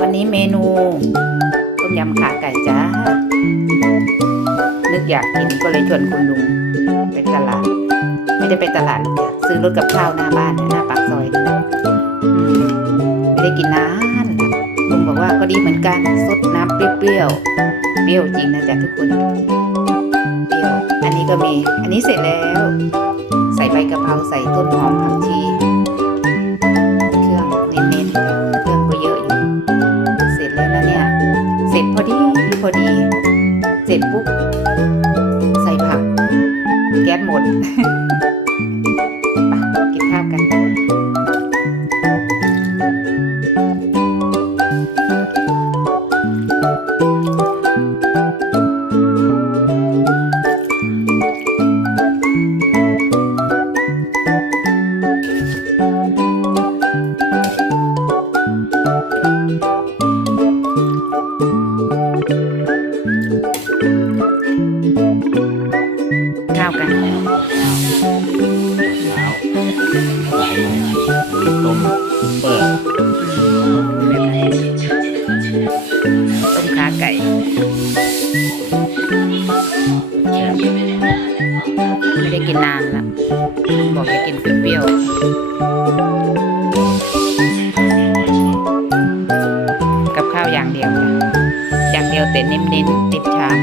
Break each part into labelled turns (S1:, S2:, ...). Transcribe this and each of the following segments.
S1: วันนี้เมนูต้มยำขาไก่จ้า นึกอยากกินก็เลยชวนคุณลุงไปตลาด ไม่ได้ไปตลาดหรอกซื้อรถกับข้าวหน้าบ้านหน้าปากซอยไม่ได้กินนานละลุงบอกว่าก็ดีเหมือนกันสดน้ำเปรี้ยวๆเปรี้ยวจริงนะจ๊ะทุกคนเปรี้ยวอันนี้ก็มี อันนี้เสร็จแล้ว ใส่ใบกะเพราใส่ต้นหอมผักชี พอดี เสร็จปุ๊บ ใส่ผัก แก๊สหมดกินข้าวกันอ กินนานแล้วบอกจะกินเปรี้ยวๆกับข้าวอย่างเดียวอย่างเดียวแต่เน้นๆติดชาม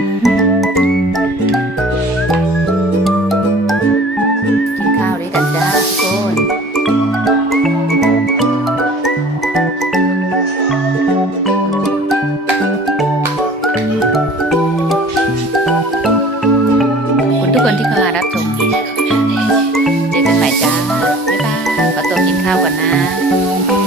S1: Música